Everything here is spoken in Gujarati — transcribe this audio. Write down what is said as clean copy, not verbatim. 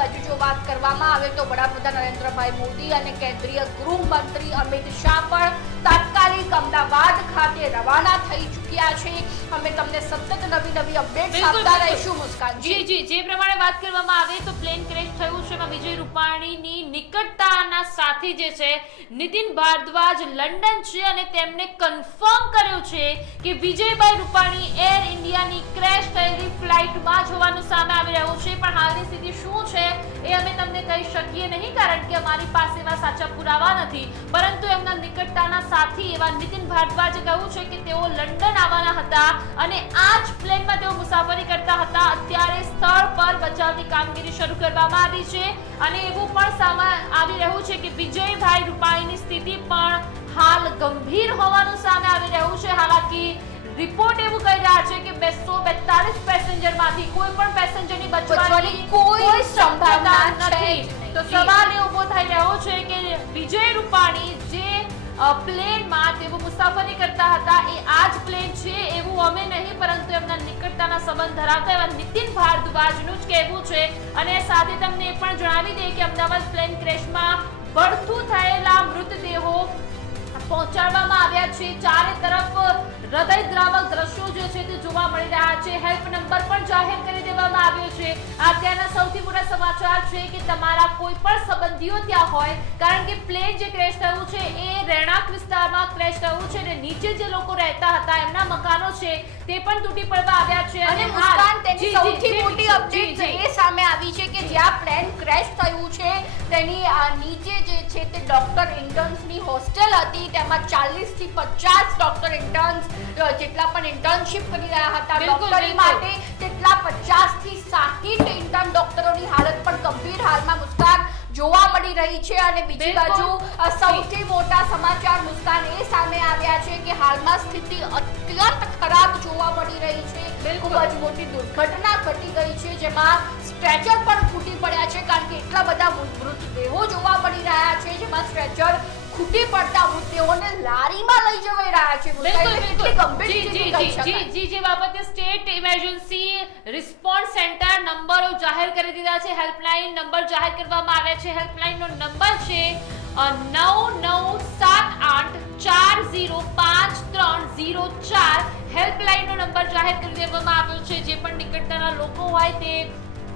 બાજુ જો વાત કરવામાં આવે તો વડાપ્રધાન નરેન્દ્રભાઈ મોદી અને કેન્દ્રીય ગૃહમંત્રી અમિત શાહ પણ તાત્કાલિક અમદાવાદ ખાતે રવાના થઈ ચૂક્યા છે। અમે તમને સતત નવી અપડેટ્સ આપતા રહીશું। મુસ્કાન જી જે પ્રમાણે વાત કરવામાં આવે તો પ્લેન ક્રેશ થયું છે એમાં વિજય રૂપાણીની નિકટતાના સાથી જે છે નીતિન ભારદ્વાજ લંડન છે અને તેમને કન્ફર્મ કર્યું છે કે વિજયભાઈ રૂપાણી એર ઇન્ડિયાની ક્રેશ થયેલી ફ્લાઇટમાં જ હોવાનું સામે આવી રહ્યું છે। પણ હાલની સ્થિતિ શું છે એ અમે તમને કહી શકીએ નહીં કારણ કે અમારી પાસે એવા સાચા પુરાવા નથી, પરંતુ એમના નિકટતાના સાથી એવા નીતિન ભારદ્વાજે કહ્યું છે કે તેઓ લંડન આવવાના હતા અને આ જ પ્લેનમાં તેઓ મુસાફરી કરતા હતા। અત્યારે સ્થળ પર બચાવની કામગીરી શરૂ કરવામાં આવી છે અને એવું પણ સામે આવી રહ્યું છે કે વિજયભાઈ રૂપાણીની સ્થિતિ પણ હાલ ગંભીર હોવાનું સામે આવી રહ્યું છે। હાલાકી રિપોર્ટ એવું કહી રહ્યા છે કે 242 પેસેન્જરમાંથી કોઈ પણ પેસેન્જરની બચવાની કોઈ સંભાવના નથી। તો સવાલ એ ઉભો થઈ રહ્યો છે કે વિજય રૂપાણી જે પ્લેનમાં તેઓ મુસાફરી કરતા હતા એ આ જ પ્લેન છે એવું અમે નહીં, પરંતુ એમના નિકટતાના સંબંધ ધરાવતા એવા નીતિન ભારદ્વાજનું જ કહેવું છે। અને સાથે તમને એ પણ જણાવી દઈએ કે અમદાવાદ પ્લેન ક્રેશમાં બળતું થયેલા મૃતદેહો પહોંચાડવામાં આવ્યા છે। ચારે તરફ હૃદયદ્રાવક દ્રશ્યો જે છે તે જોવા મળી રહ્યા છે। હેલ્પ નંબર પણ જાહેર કરી દેવામાં આવ્યો છે। અત્યારના સૌથી મોટા સમાચાર છે કે તમારા કોઈ પણ સંબંધીઓ ત્યાં હોય, કારણ કે પ્લેન જે ક્રેશ થયું છે એ રહેણાંક વિસ્તારમાં ક્રેશ થયું છે અને નીચે જે લોકો રહેતા હતા એમના મકાનો છે તે પણ તૂટી પડવા આવ્યા છે। અને મુસ્કાન તેની સૌથી મોટી અપડેટ એ સામે આવી છે કે જ્યાં પ્લેન ક્રેશ થયું છે તેની નીચે જે છે તે ડોક્ટર ઇન્ટર્ન્સની હોસ્ટેલ હતી, તેમાં 40 થી 50 ડોક્ટર ઇન્ટર્ન્સ જેટલા પણ ઇન્ટર્નશિપ કરી રહ્યા હતા ડોક્ટરી માટે, તેટલા 50 થી 60 ઇન્ટર્ન ડોક્ટરોની હાલત પણ ગંભીર હાલમાં મુસ્કાન જોવા મળી રહી છે। અને બીજી બાજુ સૌથી મોટા સમાચાર મુસ્કાન એ સામે આવ્યા છે કે હાલમાં સ્થિતિ અત્યંત ખરાબ જોવા મળી રહી છે। ખૂબ જ મોટી દુર્ઘટના ઘટી ગઈ છે જેમાં સ્ટ્રેચર પણ ફૂટી પડ્યા છે, કારણ કે એટલા બધા મૃતદેહો જોવા મળી રહ્યા છે જેમાં સ્ટ્રેચર ખૂટી પડતા મૃતદેહોને લારીમાં લઈ જવાઈ રહ્યા છે। એટલી ગંભીર સ્થિતિ કહી શકાય। જે બાબતે સ્ટેટ ઇમરજન્સી રિસ્પોન્સ સેન્ટર નંબરો જાહેર કરી દીધા છે, હેલ્પલાઇન નંબર જાહેર કરવામાં આવ્યા છે। હેલ્પલાઇનનો નંબર છે 9978405304। હેલ્પલાઇનનો નંબર જાહેર કરી દેવામાં આવ્યો છે। જે પણ નિકટતાના લોકો હોય તે